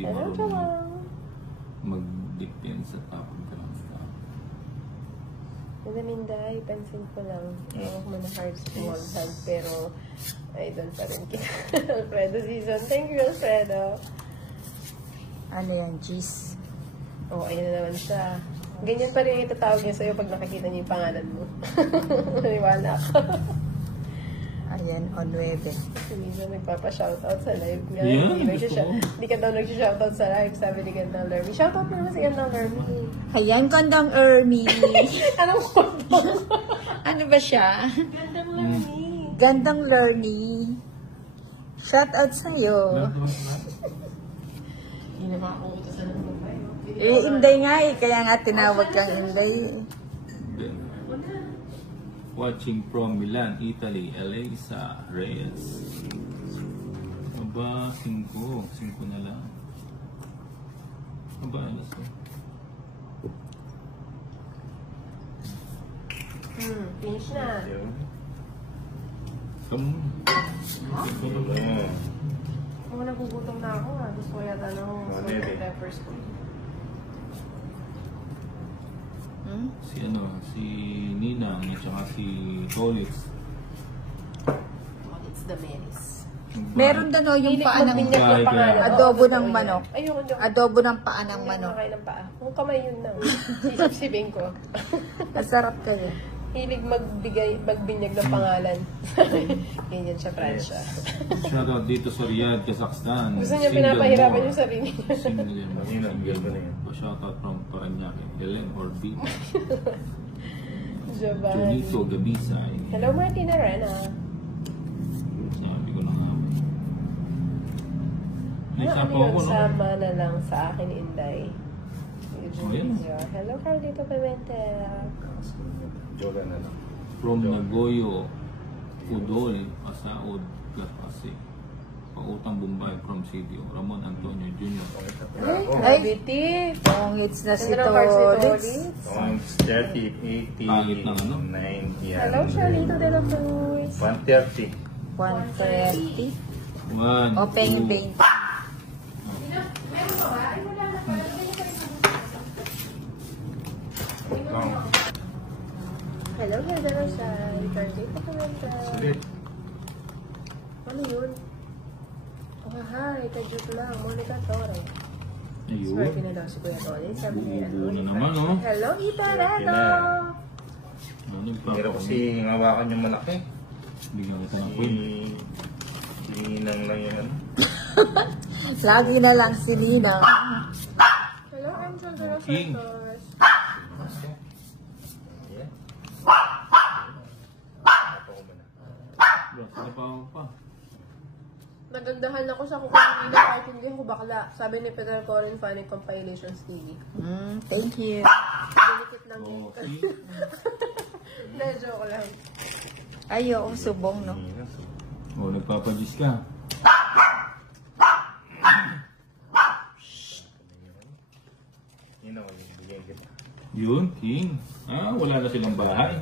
hindi marunong mag-depend sa top of the staff. Madam Inday, pansin ko lang. Huwag mo na hearts to one hand, pero idol pa rin kita. Alfredo season. Thank you, Alfredo. Ano yan, G's? Oh, ayun na naman siya. Ganyan pa rin yung itatawag niya sa'yo pag nakikita niya yung pangalan mo. Maniwala ka. Ayan, o 9. Minsan nagpapa-shoutout sa live niya. Yeah, Hindi ka daw nag-shoutout sa live, sabi ni Gandang Lermy. Shoutout naman si Gandang Lermy. Ayan, Gandang Ermi. Anong kodo? Ano ba siya? Gandang Lermy. Gandang Lermy. Shout out sa'yo. Hindi na makakukuta ng buhay. Inday nga eh, kaya nga tinawag kang Inday. Watching from Milan, Italy, Elisa Reyes. Aba, 5 na lang. Aba, alas ko. Finish na. Come. Kung nagugutom na ako, gusto ko yata ng salt and peppers ko. Si si Ninang at saka si Tolitz. It's the menace. Meron daw yung paa ng adobo ng manok. Ayoko dyan. Adobo ng paa ng manok. Hindi ng paa. Kung kamay yun na. Sisipsipin ko. Masarap kayo. Hilig magbinyag ng pangalan. Ganyan siya, Francia. Shoutout dito sa Riyadh, Kazakhstan. Gusto niya pinapahirapan yung sarili niya. Single ba na yan? Shoutout from Paranaque, Helen or B. Junito Gabisay. Hello, Martina Rena. Sabi ko na nga. Isa po ako, no? Sama na lang sa akin, Inday. Yan. Hello, Carlito Pimentel. Joga na lang. From Nagoyo, Udol, Asaod, Placase. Pautang Bombay from Sidio, Ramon Antonio Jr. Ay, BT. pongits na si Ganda ng parts ni Tolitz. Points 30, 80, Pangit ng ano? 90. Hello, Charlito de la Cruz. 130. 130. 1, Open 2, 20. Hello, Hello, Rosal. Carlito Pimentel. Sulit. Ano yun? Oh, hi. Ka-joke lang. Monica Torre. Ayun. Swerve na daw si Kuya Tolly. Sabi niya, Buo na naman, oh. hello, Ipereno! Pero kasi hawakan yung malaki. Bigyan kita ng Si queen. Ninang lang yung ano. Lagi na lang si Ninang. Hello, Angel de los King. Santos. Yeah. Bro, sige pa. Nagandahan ako sa kukunin na kahit hindi ako bakla. Sabi ni Peter Corin, Funny Compilations TV. Thank you. Dinikit lang yun. Oh, see? Hindi, joke lang. Ayoko, subong, no? Oh, nagpapadis ka. Yun ako yung bigyan kita. Yun, King. Ah, wala na silang bahay.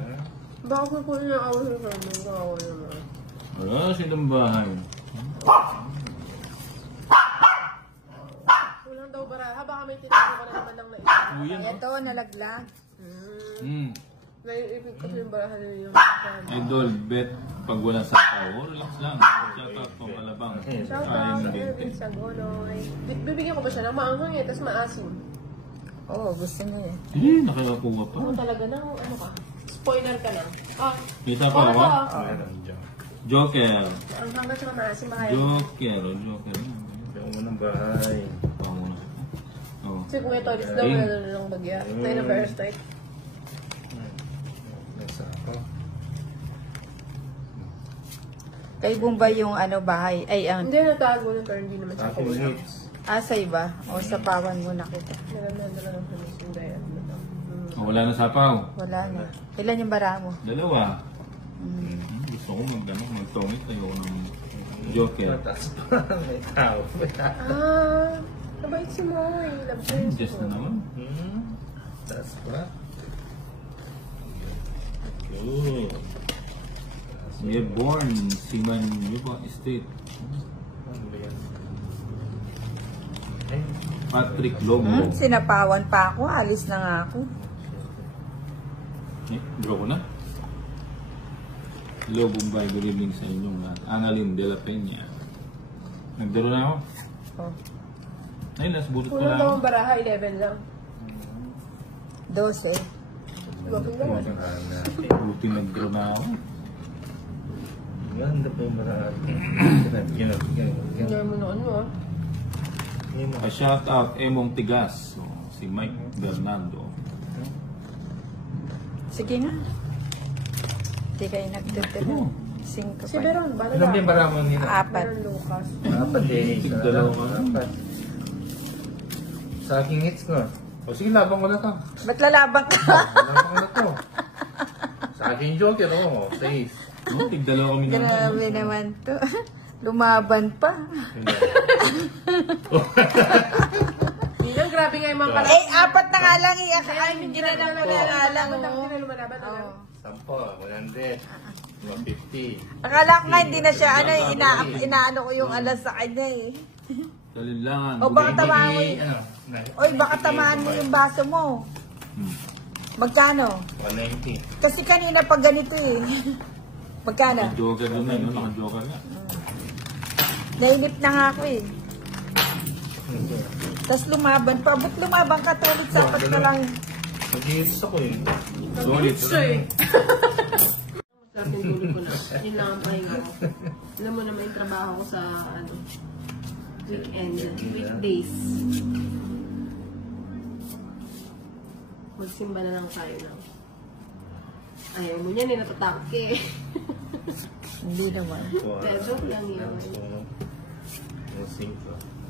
Bakit ko niya ako sa sabi? Bakawa naman. Wala na silang bahay. Walang daw baraha. Baka may tinatawag ko na naman lang na isa. Oh, yan, oh. Ito, nalaglag. Naiipig kasi yung baraha nila yung Idol, bet pag walang sapaw. Oh, relax lang. Shoutout pang Alabang. shoutout sa Erwin Sagonoy. Bibigyan ko ba siya ng maanghang eh, tapos maasim? Oo, gusto niya eh. Eh, nakakakuha pa. Ano talaga ng ano ka? Spoiler ka lang. Ah, Kita pa ako? Meron dyan. Joker. ang hanggang sa maasim makaya. Joker. Yung unang bahay. Oh. Kasi kung ito, it's daw wala na lang bagya. Tayo na parasite. Nasa ako. Kay Bumba yung ano bahay. Ay, ang Hindi, natago na pero hindi naman siya 30 kulang. minutes. asay ba? O sa pawan muna kita. Naramdaman lang sa Miss Inday at ano. Oh, wala na sapaw. Wala na. Ilan yung bara mo? Dalawa. Gusto ko mag-tongit. Ayoko ng Joker. Mataas pa. May tao. Ah, kabait si Moy. Love ko yun si Just na Moy. naman. Mataas pa. Good. We are born Siman Yuba State. Ano ba yan? Ay, Patrick Lobo. Sinapawan pa ako. Alis na nga ako. Draw ko na. Hello, Bombay. Good evening sa inyong lahat. Annalyn De La Peña. Nagdaro na ako. Oh. Ay, last bullet ko Kulang lang. daw ang baraha, 11 lang. 12. Gawin naman. Buti nagdaro na ako. Ganda pa yung marami. Hindi mo noon mo. Shout out Emong Tigas. So, si Mike Bernardo. Sige nga. Hindi kayo nagtuturo. 5 Si pa. Beron, bala Ilan ba yung marami nila? 4. Beron Lucas. Apat eh. Dalawa ka. Apat. Sa aking hits ko. O sige, labang ko na to. Ba't lalabang ka? Labang ko na to. Sa aking joker, oh. 6. No, tigdalawa kami na. Grabe naman to. Lumaban pa. Ninang, grabe nga yung mga pala. Eh, 4 na nga lang. Ay, hindi na lang nga lang. Hindi na lumalaban. Oh. 10, 100, 150. Akala ko nga hindi na siya, inaano ko yung alas sa kanya eh. Talinlangan. O baka tamaan mo Ano? Oy, baka tamaan mo yung baso mo. Magkano? 190. Kasi kanina pag ganito eh. Magkano? Naka-joker doon na, no? Naka-joker na. Nainip na nga ako eh. Tapos lumaban pa. Ba't lumaban ka tulit sa apat na lang? Mag-hits ako eh. Solid. Sarap yung tulog ko na. Yun lang ang pahinga ko. Alam mo naman yung trabaho ko sa weekend, weekdays. Magsimba na lang tayo na. Ayaw mo niyan eh, natatakot ka eh. Hindi naman. Pero joke lang yun.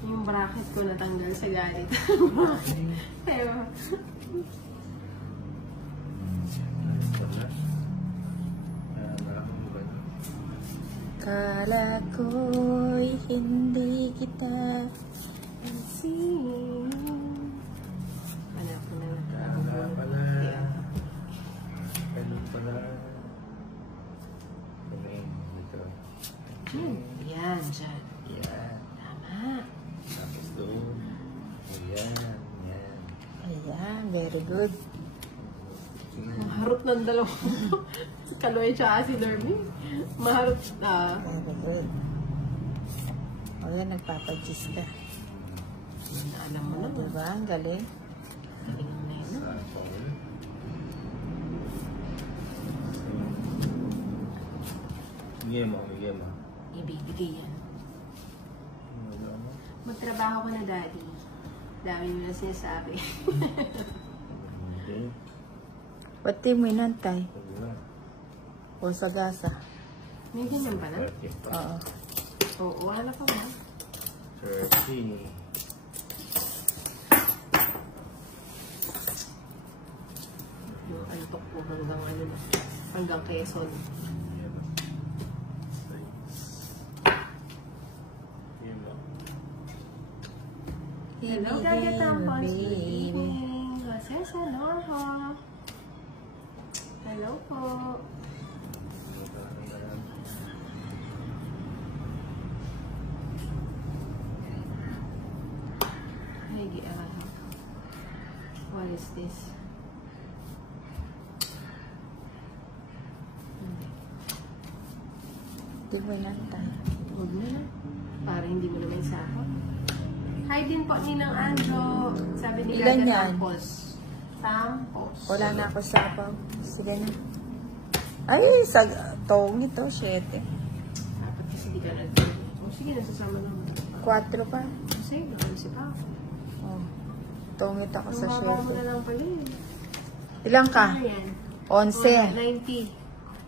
Yung bracket ko natanggal sa galit. Pero, Kala ko'y hindi kita see. Hanap ko na lang. Yan, dyan. Tama. Ayan, very good. Maharot ng dalawa. Si Kaloy tsaka si Derby. Maharot. Very good. O yan, nagpapagis ka. Alam mo na. Diba? Ang galing. Galing na yun. Game mo. Ibibigay yan. Magtrabaho ko na, Daddy. Dami mo na sinasabi. Okay. Pati mo inantay. O sa gasa. May ganyan ba na? 30 pa. Oo. Oo, wala pa ba? 30. Yung antok ko hanggang ano na. Hanggang Quezon. Hello, Daddy Tampons. Good evening. Jose Salorho. Hello po. Higi, what is this? Di mo inantay. Huwag mo na. Para hindi mo naman sakot. Hi din po, Ninang Anjo. Sabi ni Ilan Daddy yan? Tampos. Tampos. Wala na ako sapaw. Sige na. Ay, sa tong ito, 7. Dapat kasi di ka nag- O sige, nasasama naman. 4 pa. Kasi, nakalisi pa ako. Oh. Tungit ako sa Tumaba mo 7. na lang pala eh. Ilang ka? Ano yan? 11. 90.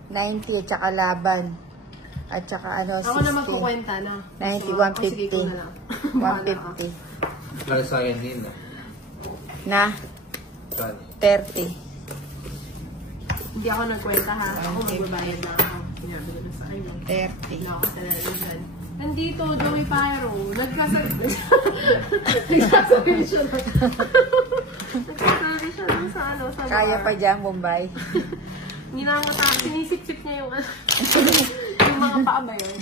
90 at saka laban. At saka ano, 60. Ako na magkukwenta na. 90, So, o sige, ikaw na lang. Bahala ka. 150. Para sa akin din Na, Kani. 30. Hindi ako nagkwenta ha. Ako magbabayad na ako. Sinabi ko na sa akin. 30. Hindi ako kasalanan dyan. Nandito, Joey Pyro. Nagsasabi siya na. Nagsasabi siya na sa ano. Sa Kaya bar. pa dyan, Bombay. Sinisip-sip niya yung yung mga paa ba yun?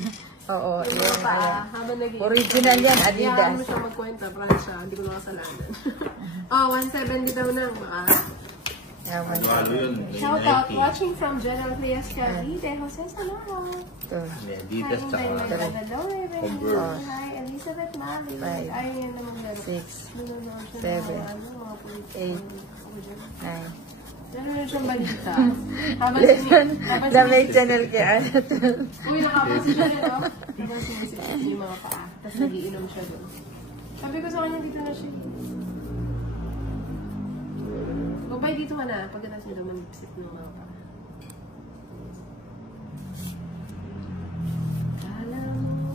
Oo, Yung yun. mga paa, Ayan. habang nag-iinit. Original yan, Hayaan mo Adidas. siya magkwenta, Pransya. Hindi ko nakasalanan. 170 daw na. Baka. Yaman. Walo yun. Shout out, watching from General Reyes Cavite, Jose Salamat. Ito. Meditas Hi, tsaka Magdalaloy, Converse. Hi, Elizabeth Mali. Five. Ay, yan naman gano'n. 6, Nanonood siya ng 7, mga, mga politiko. 8, Ako dyan. 9. Nanonood siyang balita. Habang Lesson, habang the may channel kay Anat. Uy, nakapansin siya rin, oh. Habang sinisip yung mga paa. Tapos nagiinom siya doon. Sabi ko sa kanya, dito na siya. Gabay, dito ka na. Pagkatapos nito, mag-sip ng mga paa. Kala mo,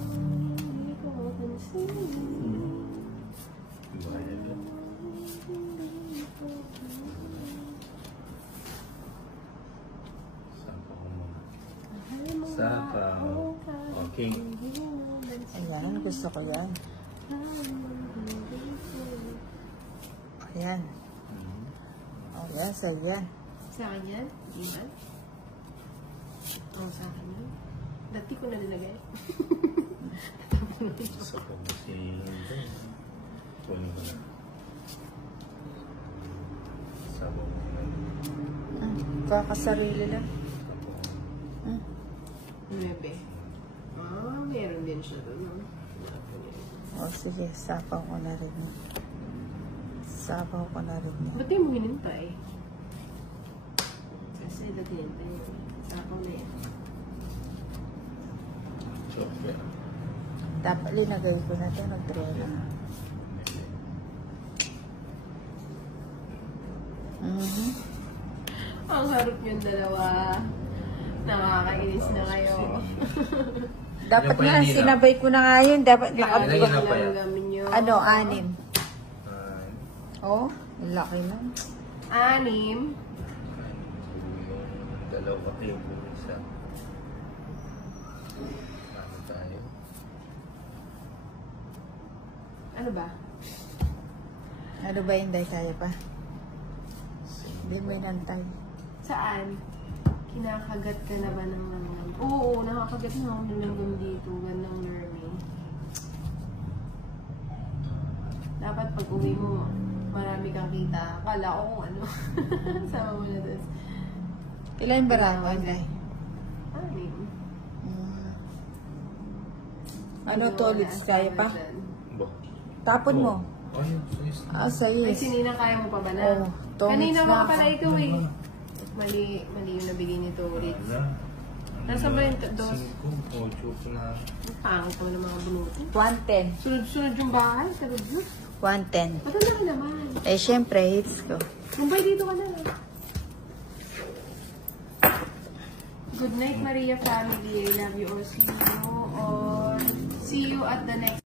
hindi ko mapansin. Sapaw. Okay. Ayan, gusto ko yan. Ayan. Oh, yan, sa'yo yan. Sa akin yan? Hindi ba? Oo, sa akin yan. Dati ko na nilagay. Sa pag-si... Kunin ko na. Sabaw mo na. Kakasarili lang. 9. Meron din siya doon. No? O, sige, sapaw ko na rin. Sapaw ko na rin. Ba't di mo hinintay? Kasi dati hinintay yun. Sapaw na yan. Chocolate. Dapat linagay ko na ito, nag-draw lang. Ang harap yung dalawa. Nakakainis na kayo. Dapat Yung pa nga, yan, sinabay ko na nga yun. Dapat Ilagay nakabigay. na pa yan. Gamin nyo. Ano, 6. Ay, Oh, ang laki lang. 6. yung dalawa kayo po isa. Ano tayo? Ano ba? Ano ba yung day kaya pa? Hindi mo inantay. Saan? Kinakagat ka na ba ng langgam? Oo, nakakagat na ako ng langgam dito. Gandang learning. Dapat pag uwi mo, marami kang kita. Akala ko kung ano. Sama mo na doon. Kailan yung barako, day? Anim. Ano to ulit? Kaya pa? Bo. Tapon mo. Ay, sis. Ah, sa'yo. Ay, sinina, kaya mo pa ba na? Oo, 2 Kanina minutes mo na pala ako. ikaw eh. Mali yung nabigay ni Torit. Wala. Nasaan ba yung dos? 5, 8 na. Ang pangit naman ng mga bunutin. 110. Sunod-sunod yung bahay, sarod yun. 110. Ba't ang laki naman? Eh, syempre, hits ko. Mumbay, dito ka na. Good night, Maria family. I love you all. See you at the next